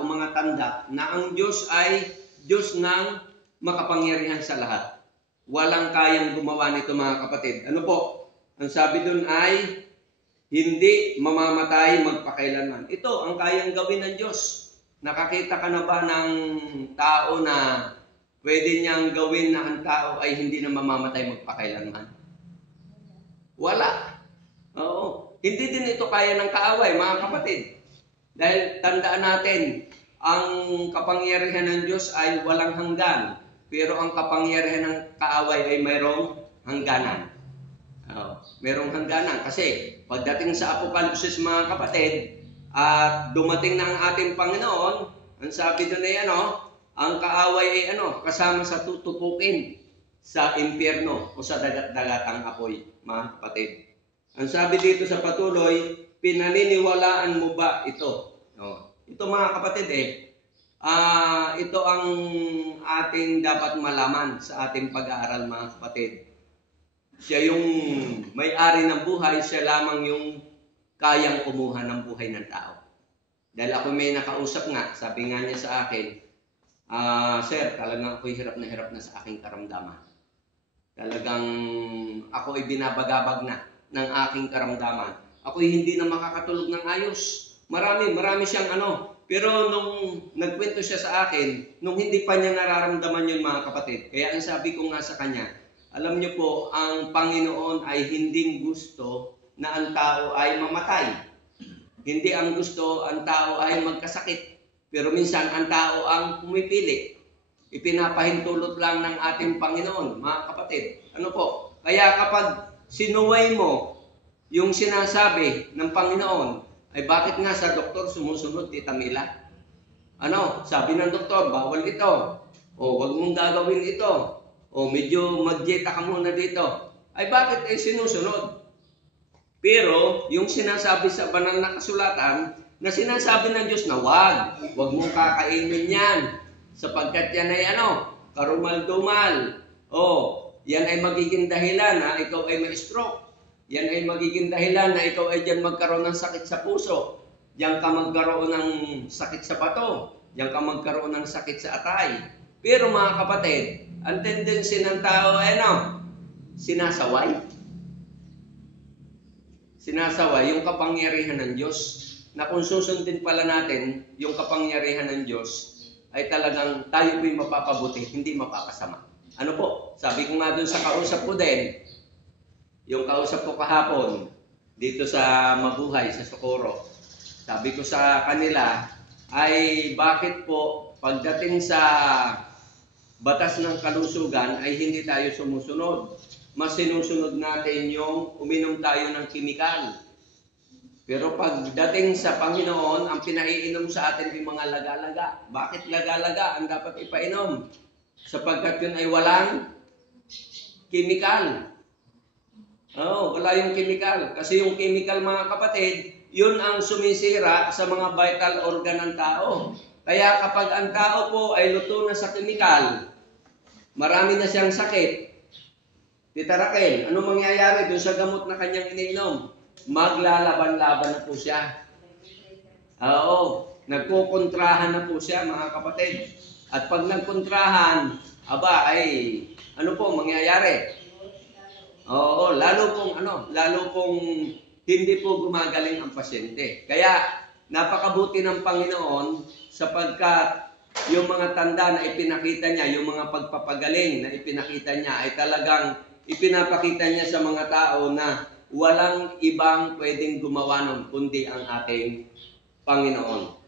o mga tanda na ang Diyos ay Diyos ng makapangyarihan sa lahat. Walang kayang gumawa nito mga kapatid. Ano po? Ang sabi dun ay hindi mamamatay magpakailanman. Ito ang kayang gawin ng Diyos. Nakakita ka na ba ng tao na pwede niyang gawin na ang tao ay hindi na mamamatay magpakailanman? Wala. Oo. Hindi din ito kaya ng kaaway, mga kapatid. Dahil tandaan natin, ang kapangyarihan ng Diyos ay walang hanggan. Pero ang kapangyarihan ng kaaway ay mayroong hangganan. Mayroong hangganan. Kasi pagdating sa Apokalipsis, mga kapatid, at dumating na ang ating Panginoon, ang sabi doon ay ang kaaway ay kasama sa tutupukin sa impyerno o sa dagat-dagatang apoy, mga kapatid. Ang sabi dito sa patuloy, pinaniniwalaan mo ba ito? Ito mga kapatid ito ang ating dapat malaman sa ating pag-aaral, mga kapatid. Siya yung may-ari ng buhay, siya lamang yung kayang kumuha ng buhay ng tao. Dahil ako may nakausap nga, sabi nga niya sa akin, Sir, talagang ako'y hirap na sa aking karamdaman. Talagang ako'y binabagabag na ng aking karamdaman. Ako'y hindi na makakatulog ng ayos. Marami siyang Pero nung nagkwento siya sa akin, nung hindi pa niya nararamdaman yun, mga kapatid, kaya ang sabi ko nga sa kanya, alam niyo po, ang Panginoon ay hindi gusto na ang tao ay mamatay. Hindi ang gusto ang tao ay magkasakit. Pero minsan ang tao ang pumipili. Ipinapahintulot lang ng ating Panginoon, mga kapatid. Ano po? Kaya kapag sinuway mo yung sinasabi ng Panginoon, ay bakit nga sa doktor sumusunod, Tita Mila? Sabi ng doktor, bawal ito. O wag mong gagawin ito. O medyo mag-dieta ka muna dito. Ay bakit ay sinusunod? Pero yung sinasabi sa banal na kasulatan, na sinasabi ng Diyos na wag mong kakainin yan. Sapagkat yan ay karumal-dumal. O, yan ay magiging dahilan na ikaw ay ma-stroke. Yan ay magiging dahilan na ikaw ay dyan magkaroon ng sakit sa puso. Diyan ka magkaroon ng sakit sa bato. Diyan ka magkaroon ng sakit sa atay. Pero mga kapatid, ang tendency ng tao ay sinasaway. Sinasaway yung kapangyarihan ng Diyos. Na kung susundin pala natin yung kapangyarihan ng Diyos, ay talagang tayo po'y mapapabuti, hindi mapapasama. Ano po? Sabi ko nga dun sa kausap ko din, yung kausap ko kahapon, dito sa Mabuhay, sa Socorro, sabi ko sa kanila, ay bakit po pagdating sa batas ng kalusugan ay hindi tayo sumusunod. Mas sinusunod natin yung uminom tayo ng kimikal. Pero pagdating sa Panginoon, ang pinaiinom sa atin ay mga laga-laga. Bakit laga-laga ang dapat ipainom? Sapagkat yun ay walang kimikal. Wala yung kimikal. Kasi yung kimikal, mga kapatid, yun ang sumisira sa mga vital organ ng tao. Kaya kapag ang tao po ay luto na sa kimikal, marami na siyang sakit. Tita Raquel, ano mangyayari doon sa gamot na kanyang iniinom? Maglalaban-laban na po siya. Nagkukontrahan na po siya, mga kapatid. At pag nagkontrahan, ano po mangyayari? Lalo pong hindi po gumagaling ang pasyente. Kaya napakabuti ng Panginoon sapagkat yung mga tanda na ipinakita niya, yung mga pagpapagaling na ipinakita niya ay talagang ipinapakita niya sa mga tao na walang ibang pwedeng gumawa nun kundi ang ating Panginoon.